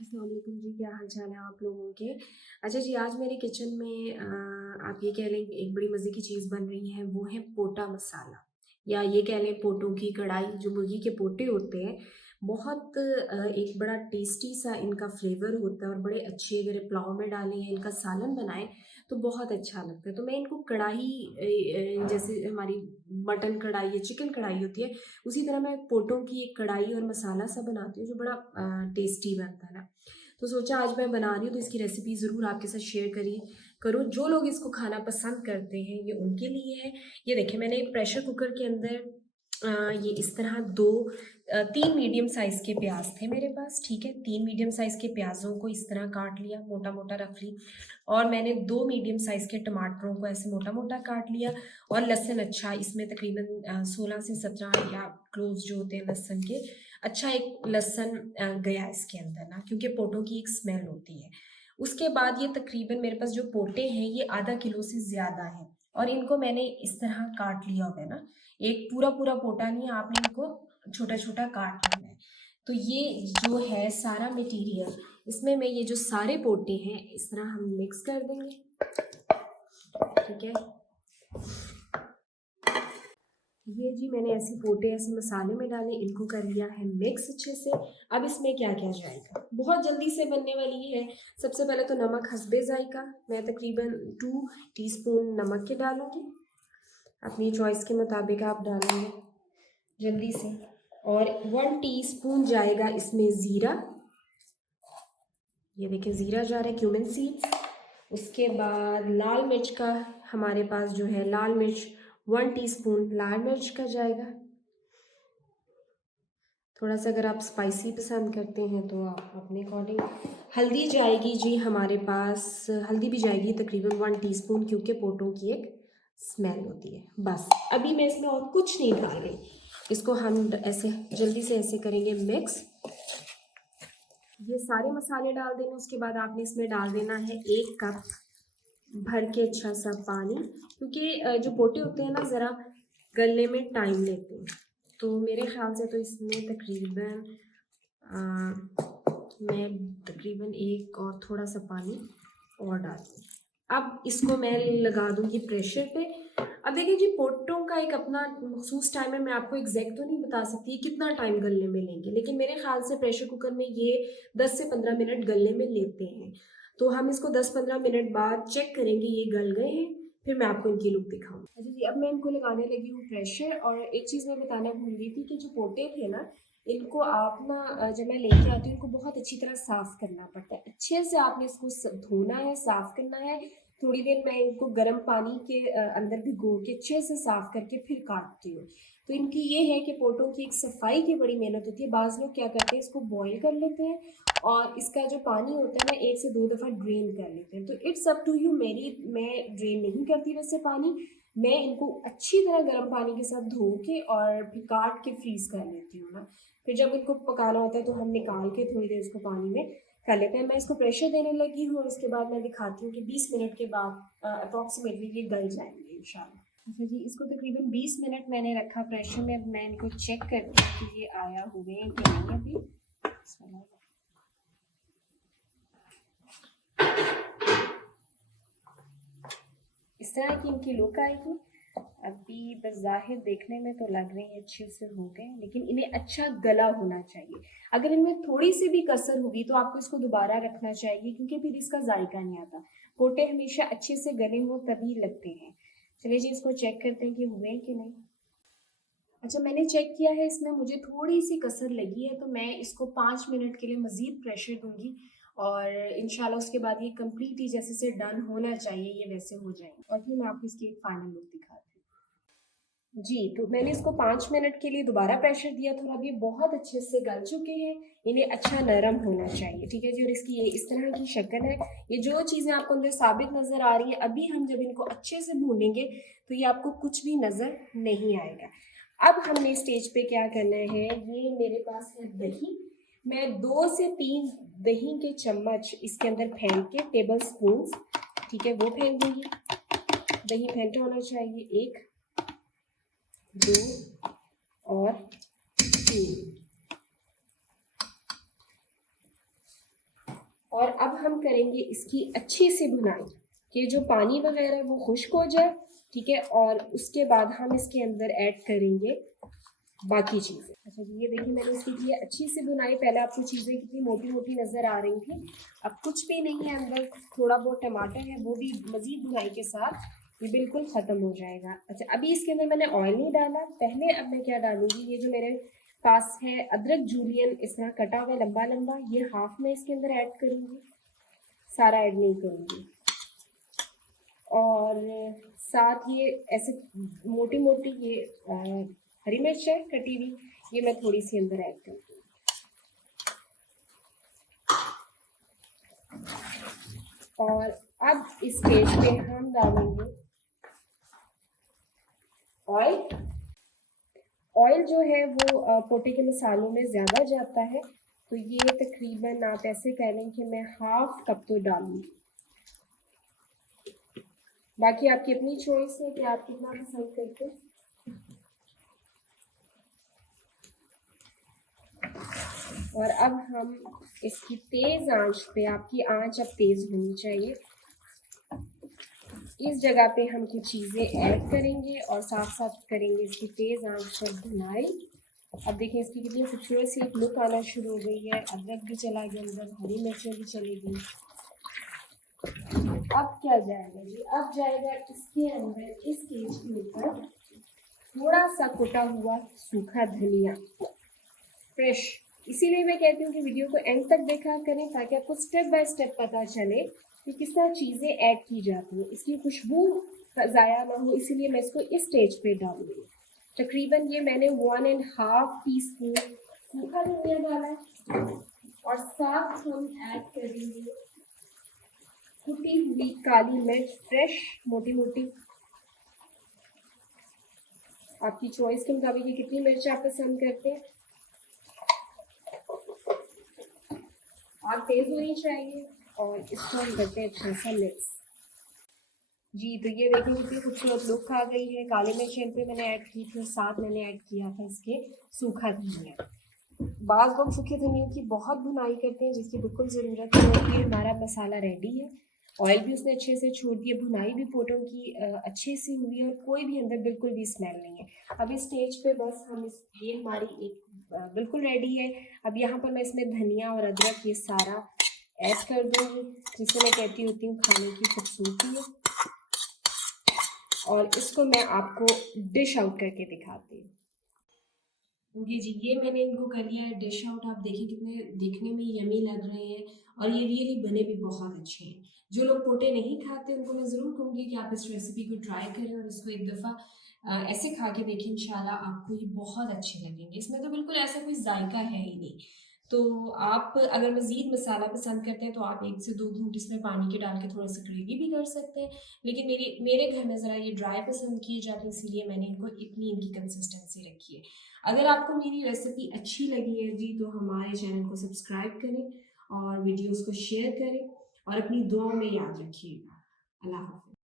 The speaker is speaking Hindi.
अस्सलाम वालेकुम जी, क्या हाल चाल है आप लोगों के। अच्छा जी, आज मेरे किचन में आप ये कह लें एक बड़ी मज़े की चीज़ बन रही है, वो है पोटा मसाला या ये कह लें पोटों की कढ़ाई। जो मुर्गी के पोटे होते हैं, बहुत एक बड़ा टेस्टी सा इनका फ्लेवर होता है और बड़े अच्छे, अगर पुलाव में डालें या इनका सालन बनाएं तो बहुत अच्छा लगता है। तो मैं इनको कढ़ाई जैसे हमारी मटन कढ़ाई या चिकन कढ़ाई होती है, उसी तरह मैं पोटों की एक कढ़ाई और मसाला सा बनाती हूँ जो बड़ा टेस्टी बनता है ना। तो सोचा आज मैं बना रही हूँ तो इसकी रेसिपी ज़रूर आपके साथ शेयर करूँ। जो लोग इसको खाना पसंद करते हैं ये उनके लिए है। ये देखिए, मैंने एक प्रेशर कुकर के अंदर ये इस तरह तीन मीडियम साइज़ के प्याज थे मेरे पास, ठीक है। तीन मीडियम साइज़ के प्याज़ों को इस तरह काट लिया मोटा मोटा रफली, और मैंने दो मीडियम साइज़ के टमाटरों को ऐसे मोटा मोटा काट लिया। और लहसुन, अच्छा इसमें तकरीबन 16 से 17 या क्लोव्स जो होते हैं लहसुन के, अच्छा एक लहसुन गया इसके अंदर ना, क्योंकि पोटों की एक स्मेल होती है। उसके बाद ये तकरीबन मेरे पास जो पोटे हैं ये आधा किलो से ज़्यादा है, और इनको मैंने इस तरह काट लिया होगा ना। एक पूरा पूरा पोटा नहीं है, आपने इनको छोटा छोटा काट लेना है। तो ये जो है सारा मटेरियल, इसमें मैं ये जो सारे पोटे हैं इस तरह हम मिक्स कर देंगे, ठीक है। ये जी मैंने ऐसे पोटे ऐसे मसाले में डाले, इनको कर लिया है मिक्स अच्छे से। अब इसमें क्या क्या जाएगा, बहुत जल्दी से बनने वाली है। सबसे पहले तो नमक हस्बे जायका, मैं तकरीबन 2 टीस्पून नमक के डालूंगी, अपनी चॉइस के मुताबिक आप डालेंगे जल्दी से। और 1 टीस्पून जाएगा इसमें ज़ीरा, ये देखिए ज़ीरा जा रहा है, क्यूमिन सीड्स। उसके बाद लाल मिर्च का, हमारे पास जो है लाल मिर्च 1 टीस्पून लाल मिर्च का जाएगा। थोड़ा सा अगर आप स्पाइसी पसंद करते हैं तो आप अपने अकॉर्डिंग। हल्दी जाएगी जी हमारे पास, हल्दी भी जाएगी तकरीबन 1 टीस्पून, क्योंकि पोटों की एक स्मेल होती है। बस अभी मैं इसमें और कुछ नहीं डाल रही, इसको हम ऐसे जल्दी से ऐसे करेंगे मिक्स। ये सारे मसाले डाल देने, उसके बाद आपने इसमें डाल देना है 1 कप भर के अच्छा सा पानी, क्योंकि जो पोटे होते हैं ना ज़रा गलने में टाइम लेते हैं। तो मेरे ख्याल से तो इसमें तकरीबन मैं तकरीबन एक और थोड़ा सा पानी और डाल दूँ। अब इसको मैं लगा दूँगी प्रेशर पे। अब देखिए जी, पोटों का एक अपना मखसूस टाइम है, मैं आपको एग्जैक्ट तो नहीं बता सकती कितना टाइम गलने में लेंगे, लेकिन मेरे ख्याल से प्रेशर कुकर में ये 10 से 15 मिनट गलने में लेते हैं। तो हम इसको 10-15 मिनट बाद चेक करेंगे ये गल गए हैं, फिर मैं आपको इनकी लुक दिखाऊँ। अच्छा जी, अब मैं इनको लगाने लगी हूँ प्रेशर। और एक चीज़ मैं बताना भूल गई थी कि जो पोटे थे ना, इनको आप ना जब मैं लेके आती हूँ इनको बहुत अच्छी तरह साफ़ करना पड़ता है। अच्छे से आपने इसको धोना है, साफ़ करना है। थोड़ी देर मैं इनको गर्म पानी के अंदर भिगो के अच्छे से साफ़ करके फिर काटती हूँ। तो इनकी ये है कि पोटों की एक सफाई की बड़ी मेहनत होती है। बाज़ लोग क्या करते हैं, इसको बॉईल कर लेते हैं और इसका जो पानी होता है ना 1 से 2 दफ़ा ड्रेन कर लेते हैं। तो इट्स अप टू यू, मैं ड्रेन नहीं करती वैसे पानी। मैं इनको अच्छी तरह गर्म पानी के साथ धो के और फिर काट के फ्रीज कर लेती हूँ ना। फिर जब इनको पकाना होता है तो हम निकाल के थोड़ी देर इसको पानी में कर लेते हैं। मैं इसको प्रेशर देने लगी हूँ और उसके बाद मैं दिखाती हूँ कि 20 मिनट के बाद अप्रॉक्सीमेटली ये गल जाएंगे इंशाल्लाह। अच्छा जी, इसको तकरीबन 20 मिनट मैंने रखा प्रेशर में। अब मैं इनको चेक करती हूँ कि ये आया हुए हैं कि नहीं अभी। इस तरह की इनकी लुक आएगी। अभी बज़ाहिर देखने में तो लग रहे हैं अच्छे से हो गए, लेकिन इन्हें अच्छा गला होना चाहिए। अगर इनमें थोड़ी सी भी कसर होगी तो आपको इसको दोबारा रखना चाहिए, क्योंकि फिर इसका जायका नहीं आता। पोटे हमेशा अच्छे से गले हों तभी लगते हैं। चलिए जी, इसको चेक करते हैं कि हुए हैं कि नहीं। अच्छा, मैंने चेक किया है, इसमें मुझे थोड़ी सी कसर लगी है, तो मैं इसको 5 मिनट के लिए मज़ीद प्रेशर दूंगी और इंशाल्लाह उसके बाद ये कम्प्लीटली जैसे से डन होना चाहिए ये वैसे हो जाएंगे, और फिर मैं आपको इसकी एक फाइनल लुक दिखाती हूँ। जी, तो मैंने इसको 5 मिनट के लिए दोबारा प्रेशर दिया था और अब ये बहुत अच्छे से गल चुके हैं। इन्हें अच्छा नरम होना चाहिए, ठीक है जी। और इसकी ये इस तरह की शक्ल है। ये जो चीज़ें आपको अंदर साबित नज़र आ रही है, अभी हम जब इनको अच्छे से भूनेंगे तो ये आपको कुछ भी नज़र नहीं आएगा। अब हमने स्टेज पे क्या करना है, ये मेरे पास है दही। मैं 2 से 3 दही के चम्मच इसके अंदर फेंट के, टेबल स्पून, ठीक है, वो फेंक दूंगी। दही फेंटा होना चाहिए, 1, 2 और 3। और अब हम करेंगे इसकी अच्छी सी भुनाई कि जो पानी वगैरह वो खुश्क हो जाए, ठीक है। और उसके बाद हम इसके अंदर ऐड करेंगे बाकी चीज़ें। अच्छा जी, ये देखिए मैंने इसकी की अच्छी सी बुनाई। पहले आपको चीज़ें कितनी मोटी मोटी नज़र आ रही थी, अब कुछ भी नहीं है अंदर। थोड़ा बहुत टमाटर है, वो भी मज़ीद बुनाई के साथ ये बिल्कुल ख़त्म हो जाएगा। अच्छा, अभी इसके अंदर मैंने ऑयल नहीं डाला पहले। अब मैं क्या डालूँगी, ये जो मेरे पास है अदरक जूलियन इस तरह कटा हुआ लंबा लंबा, ये हाफ में इसके अंदर ऐड करूँगी, सारा ऐड नहीं करूँगी। और साथ ये ऐसे मोटी मोटी ये हरी मिर्च है कटी हुई, ये मैं थोड़ी सी अंदर ऐड करती हूँ। और अब इस स्टेज पे हम डालेंगे ऑयल। ऑयल जो है वो पोटे के मसालों में ज़्यादा जाता है, तो ये तकरीबन आप ऐसे कह लें कि मैं हाफ कप तो डालूंगी। बाकी आपकी अपनी चॉइस है कि आप कितना पसंद करते हैं। और अब हम इसकी तेज़ आंच पे, आपकी आंच अब तेज़ होनी चाहिए, इस जगह पे हम कुछ चीज़ें ऐड करेंगे और साथ साथ करेंगे इसकी तेज़ आंच पर भुनाई। अब देखिए इसकी कितनी खूबसूरत सी एक लुक आना शुरू हो गई है, अदरक भी चला गया अंदर, हरी मिर्चें भी चली गई। अब क्या जाएगा जी, अब जाएगा इसके अंदर इस स्टेज के ऊपर थोड़ा सा कुटा हुआ सूखा धनिया फ्रेश। इसीलिए मैं कहती हूँ कि वीडियो को एंड तक देखा करें ताकि आपको स्टेप बाय स्टेप पता चले कि किस तरह चीज़ें ऐड की जाती हैं, इसकी खुशबू ज़ाया ना हो, इसीलिए मैं इसको इस स्टेज पे डालूंगी। तकरीबन ये मैंने 1.5 टीस्पून सूखा धनिया डाला है और साथ हम ऐड करेंगे कुटी हुई काली मिर्च फ्रेश मोटी मोटी। आपकी चॉइस के मुताबिक ये कितनी मिर्च आप पसंद करते हैं, आग तेज होनी चाहिए। और इसको हम करते हैं अच्छा सा मिक्स। जी, तो ये देखिए कितनी खूबसूरत लुक आ गई है। काली मिर्च इन पे मैंने ऐड की थी, साथ मैंने ऐड किया था इसके सूखा धनिया। बाज़ लोग सूखे धनिया की बहुत भुनाई करते हैं, जिसकी बिल्कुल ज़रूरत नहीं होती। हमारा मसाला रेडी है, ऑयल भी उसने अच्छे से छोड़ दिया, भुनाई भी पोटों की अच्छे से हुई और कोई भी अंदर बिल्कुल भी स्मेल नहीं है। अब इस स्टेज पे बस हम ये हमारी एक बिल्कुल रेडी है। अब यहाँ पर मैं इसमें धनिया और अदरक ये सारा ऐड कर दूँगी, जिसे मैं कहती होती हूँ खाने की खूबसूरती है। और इसको मैं आपको डिश आउट करके दिखाती हूँ। जी, ये मैंने इनको कर लिया है डिश आउट। आप देखिए कितने दिखने में यम्मी लग रहे हैं और ये रियली बने भी बहुत अच्छे हैं। जो लोग पोटे नहीं खाते उनको मैं ज़रूर कहूँगी कि आप इस रेसिपी को ट्राई करें और इसको एक दफ़ा ऐसे खा के देखें, इंशाल्लाह आपको ये बहुत अच्छे लगेंगे। इसमें तो बिल्कुल ऐसा कोई ज़ायका है ही नहीं। तो आप अगर मज़ीद मसाला पसंद करते हैं तो आप 1 से 2 घूंट इसमें पानी के डाल के थोड़ा-सा ग्रेवी भी कर सकते हैं। लेकिन मेरे घर में ज़रा ये ड्राई पसंद किए जाते हैं, इसीलिए मैंने इनको इतनी इनकी कंसिस्टेंसी रखी है। अगर आपको मेरी रेसिपी अच्छी लगी है जी, तो हमारे चैनल को सब्सक्राइब करें और वीडियोस को शेयर करें और अपनी दुआओं में याद रखिएगा। अल्लाह हाफ़िज़।